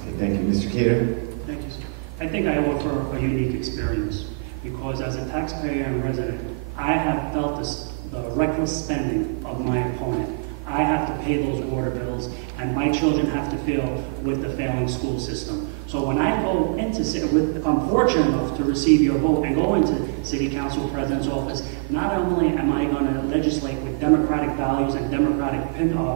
Okay, thank you. Mr. Khader? Thank you, sir. I think I offer a unique experience because as a taxpayer and resident, I have felt the reckless spending of my opponent. I have to pay those water bills, and my children have to fail with the failing school system. So when I go into, I'm fortunate enough to receive your vote and go into City Council President's office, not only am I going to legislate with democratic values and democratic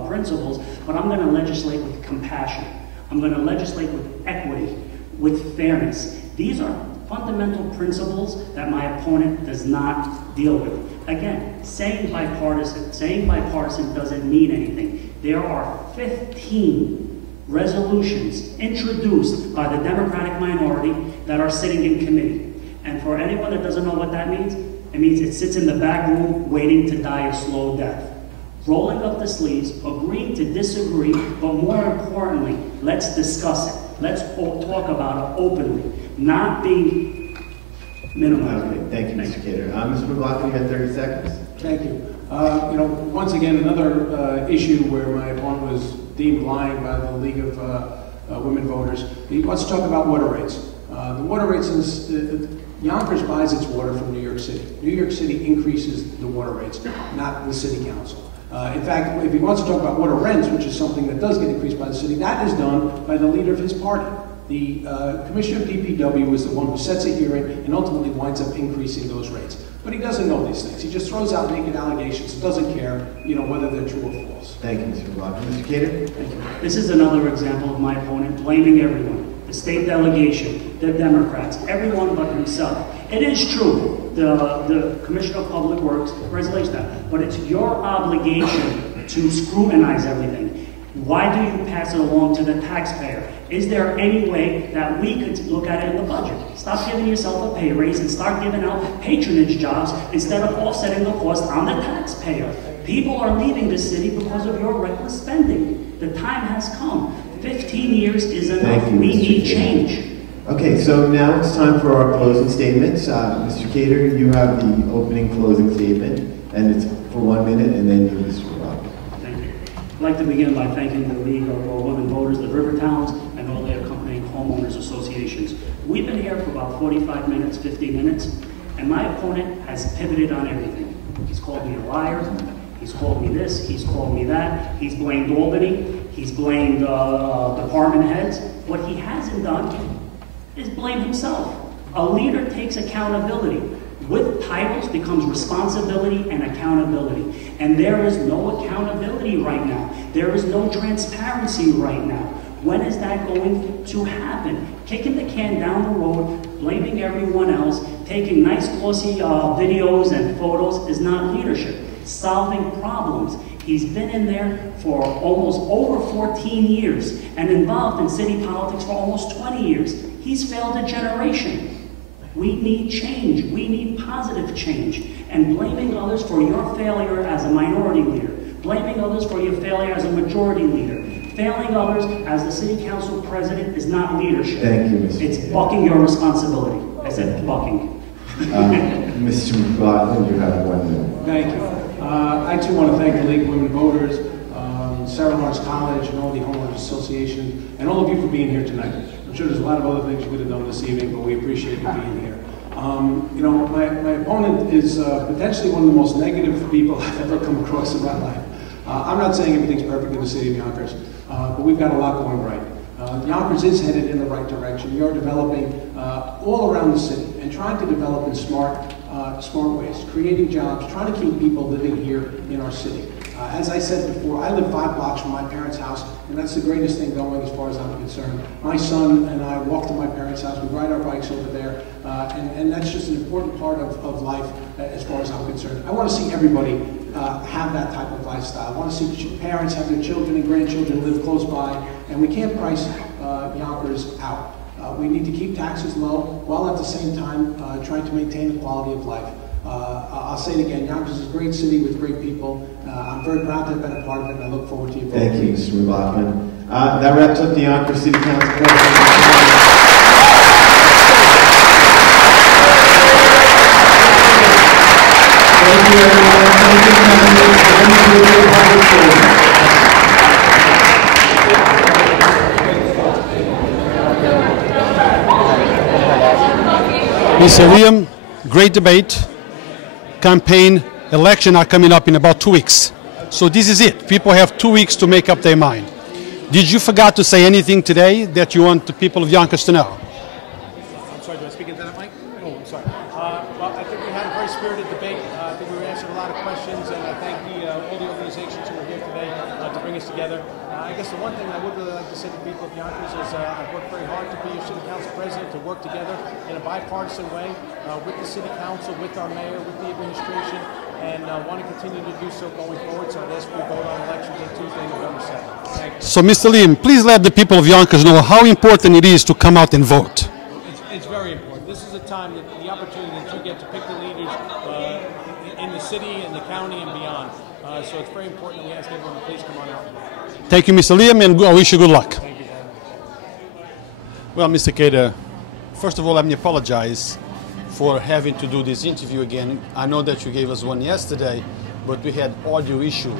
principles, but I'm going to legislate with compassion. I'm going to legislate with equity, with fairness. These are fundamental principles that my opponent does not deal with. Again, saying bipartisan doesn't mean anything. There are 15 resolutions introduced by the Democratic minority that are sitting in committee. And for anyone that doesn't know what that means, it means it sits in the back room waiting to die a slow death. Rolling up the sleeves, agreeing to disagree, but more importantly, let's discuss it. Let's talk about it openly, not being minimized. Okay, thank you, Mr. Khader. Mr. McLaughlin, you have 30 seconds. Thank you. You know, once again, another issue where my opponent was deemed lying by the League of Women Voters. He wants to talk about water rates. The water rates in Yonkers buys its water from New York City. New York City increases the water rates, not the City Council. In fact, if he wants to talk about water rents, which is something that does get increased by the city, that is done by the leader of his party. The Commissioner of DPW is the one who sets a hearing and ultimately winds up increasing those rates. But he doesn't know these things. He just throws out naked allegations and doesn't care, whether they're true or false. Thank you, Mr. McLaughlin. Mr. Khader? Thank you. This is another example of my opponent blaming everyone. The state delegation, the Democrats, everyone but himself. It is true, the Commissioner of Public Works regulates that, but it's your obligation to scrutinize everything. Why do you pass it along to the taxpayer? Is there any way that we could look at it in the budget? Stop giving yourself a pay raise and start giving out patronage jobs instead of offsetting the cost on the taxpayer. People are leaving the city because of your reckless spending. The time has come. 15 years is enough. We need change. Okay, so now it's time for our closing statements. Mr. Khader, you have the opening closing statement, and it's for 1 minute, and then you, Mr. McLaughlin. Thank you. I'd like to begin by thanking the League of Women Voters, the River Towns, and all their accompanying homeowners associations. We've been here for about 45 minutes, 50 minutes, and my opponent has pivoted on everything. He's called me a liar. He's called me this. He's called me that. He's blamed Albany. He's blamed department heads. What he hasn't done is blame himself. A leader takes accountability. With titles becomes responsibility and accountability. And there is no accountability right now. There is no transparency right now. When is that going to happen? Kicking the can down the road, blaming everyone else, taking nice glossy videos and photos is not leadership. Solving problems. He's been in there for almost over 14 years and involved in city politics for almost 20 years. He's failed a generation. We need change. We need positive change. And blaming others for your failure as a minority leader, blaming others for your failure as a majority leader, failing others as the city council president is not leadership. Thank you, Mr. It's bucking your responsibility. I said bucking. Mr. McLaughlin, you have 1 minute. Thank you. I too want to thank the League of Women Voters, Sarah Lawrence College, and all the homeowners associations, and all of you for being here tonight. I'm sure there's a lot of other things you would have done this evening, but we appreciate you being here. My opponent is potentially one of the most negative people I've ever come across in my life. I'm not saying everything's perfect in the city of Yonkers, but we've got a lot going right. Yonkers is headed in the right direction. We are developing all around the city and trying to develop in smart ways, creating jobs, trying to keep people living here in our city. As I said before, I live 5 blocks from my parents' house, and that's the greatest thing going as far as I'm concerned. My son and I walk to my parents' house, we ride our bikes over there, and that's just an important part of life as far as I'm concerned. I want to see everybody have that type of lifestyle. I want to see parents have their children and grandchildren live close by, and we can't price Yonkers out. We need to keep taxes low while at the same time trying to maintain the quality of life. I'll say it again, Yonkers is a great city with great people. I'm very proud to have been a part of it, and I look forward to you. Thank you, Mr. McLaughlin. That wraps up the Yonkers City Council. Thank you, everyone. Thank you, Mr. Liam, great debate. Campaign, election are coming up in about 2 weeks. So this is it. People have 2 weeks to make up their mind. Did you forget to say anything today that you want the people of Yonkers to know? I'm sorry, do I speak into that mic? Oh, I'm sorry. Well, I think we had a very spirited debate. I think we answered a lot of questions, and I thank all the organizations who were here today to bring us together. I guess the one thing I would really like to say to the people of Yonkers is I've worked very hard to be your city council president, to work together in a bipartisan way with the city council, with our mayor, with the administration, and want to continue to do so going forward. So I'd ask you to vote on election day Tuesday, November 7th. Thank you. So, Mr. Liam, please let the people of Yonkers know how important it is to come out and vote. It's very important. This is a time, that the opportunity that you get to pick the leaders in the city, in the county, and beyond. So it's very important that we ask everyone to please come on out and vote. Thank you, Mr. Liam, and I wish you good luck. Thank you. Well, Mr. Khader, first of all, let me apologize for having to do this interview again. I know that you gave us one yesterday, but we had audio issue.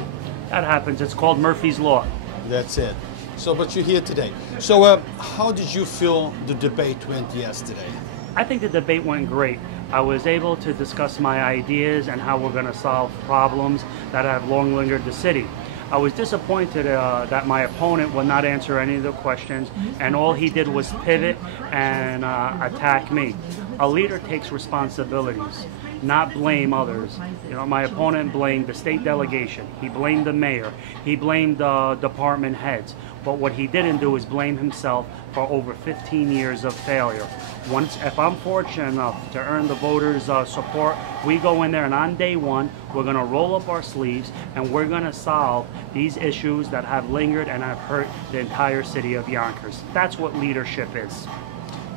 That happens. It's called Murphy's Law. That's it. So, but you're here today. So, how did you feel the debate went yesterday? I think the debate went great. I was able to discuss my ideas and how we're going to solve problems that have long lingered the city. I was disappointed that my opponent would not answer any of the questions, and all he did was pivot and attack me. A leader takes responsibilities, not blame others. You know, my opponent blamed the state delegation. He blamed the mayor. He blamed the department heads. But what he didn't do is blame himself for over 15 years of failure. If I'm fortunate enough to earn the voters' support, we go in there and on day one, we're going to roll up our sleeves and we're going to solve these issues that have lingered and have hurt the entire city of Yonkers. That's what leadership is.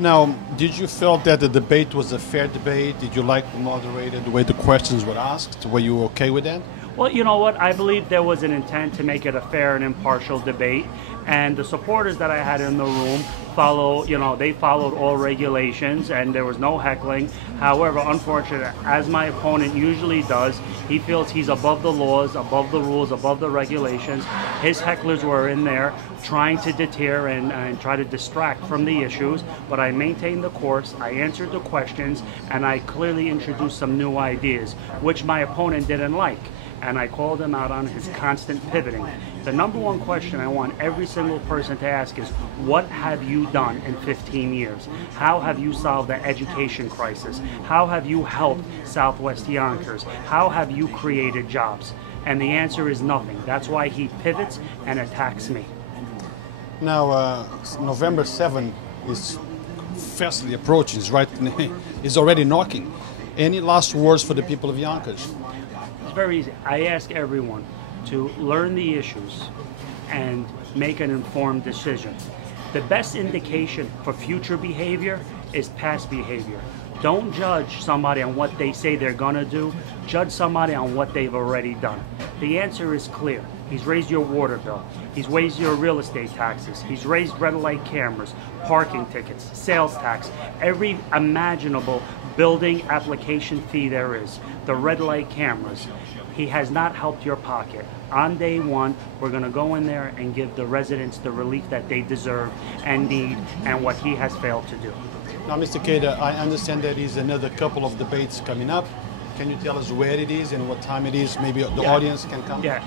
Now, did you feel that the debate was a fair debate? Did you like the moderator, the way the questions were asked? Were you okay with that? Well, you know what? I believe there was an intent to make it a fair and impartial debate, and the supporters that I had in the room they followed all regulations, and there was no heckling. However, unfortunately, as my opponent usually does, he feels he's above the laws, above the rules, above the regulations. His hecklers were in there trying to deter and try to distract from the issues, but I maintained the course, I answered the questions, and I clearly introduced some new ideas, which my opponent didn't like. And I called him out on his constant pivoting. The number one question I want every single person to ask is, what have you done in 15 years? How have you solved the education crisis? How have you helped Southwest Yonkers? How have you created jobs? And the answer is nothing. That's why he pivots and attacks me. Now, November 7th is fastly approaching. It's already knocking. Any last words for the people of Yonkers? Very easy. I ask everyone to learn the issues and make an informed decision. The best indication for future behavior is past behavior. Don't judge somebody on what they say they're gonna do. Judge somebody on what they've already done. The answer is clear. He's raised your water bill. He's raised your real estate taxes. He's raised red light cameras, parking tickets, sales tax, every imaginable building application fee there is. The red light cameras. He has not helped your pocket. On day one, we're going to go in there and give the residents the relief that they deserve and need, and what he has failed to do. Now, Mr. Khader, I understand there is another couple of debates coming up. Can you tell us where it is and what time it is? Maybe the audience can come? Yeah.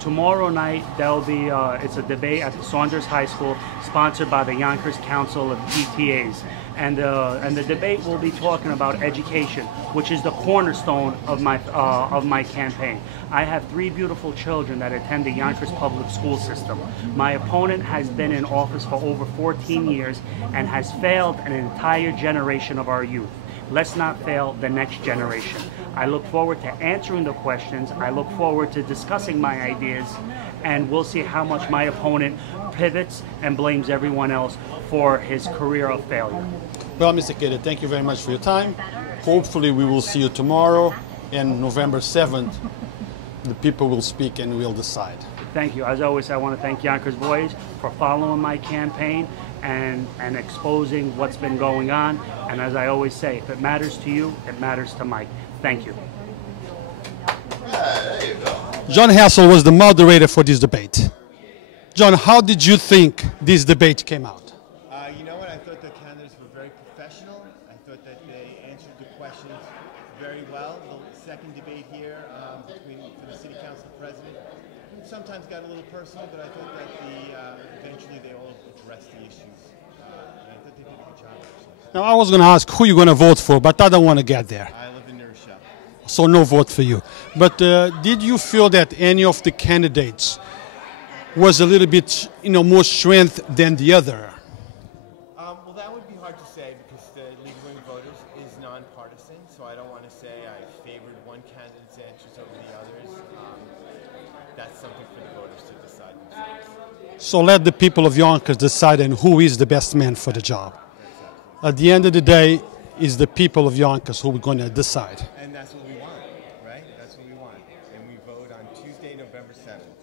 Tomorrow night, there'll be it's a debate at the Saunders High School, sponsored by the Yonkers Council of PTAs. And the debate will be talking about education, which is the cornerstone of my campaign. I have 3 beautiful children that attend the Yonkers public school system. My opponent has been in office for over 14 years and has failed an entire generation of our youth. Let's not fail the next generation. I look forward to answering the questions. I look forward to discussing my ideas, and we'll see how much my opponent pivots and blames everyone else for his career of failure. Well, Mr. Khader, thank you very much for your time. Hopefully we will see you tomorrow, and November 7th, the people will speak and we'll decide. Thank you. As always, I want to thank Yonkers Voice for following my campaign and exposing what's been going on. And as I always say, if it matters to you, it matters to Mike. Thank you. There you go. John Hassel was the moderator for this debate. John, how did you think this debate came out? You know what? I thought the candidates were very professional. I thought that they answered the questions very well. The second debate here for the City Council President sometimes got a little personal, but I thought that eventually they all addressed the issues. And I thought they did a good job, actually. Now, I was going to ask who you're going to vote for, but I don't want to get there. I live in Nersha. So no vote for you. But did you feel that any of the candidates was a little bit, more strength than the other? Well, that would be hard to say because the League of Women Voters is nonpartisan, so I don't want to say I favored one candidate's answers over the others. That's something for the voters to decide themselves. So let the people of Yonkers decide on who is the best man for the job. At the end of the day, it's the people of Yonkers who are going to decide. And that's what we want, right? That's what we want. And we vote on Tuesday, November 7th.